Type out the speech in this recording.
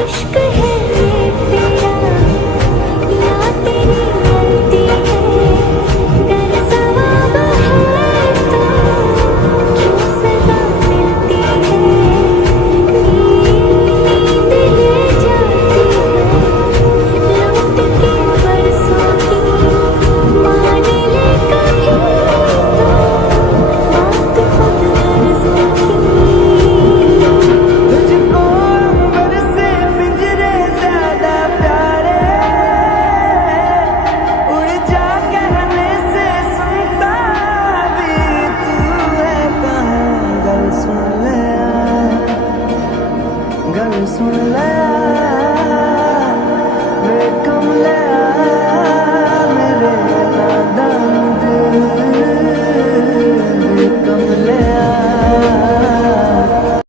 इश्क है ये तेरा या तेरी गलती है, गर सवाब है तो क्यों सजा मिलती है, नींद ले जाती है लौट के बरसों की, मान ले कभी तो बात खुद गर्जों की। तुझको अंबर से पिंजरे ज्यादा प्यारे, उड़ जा कहने से सुनता भी तू है कहाँ। गल सुन ले, गल सुन ले।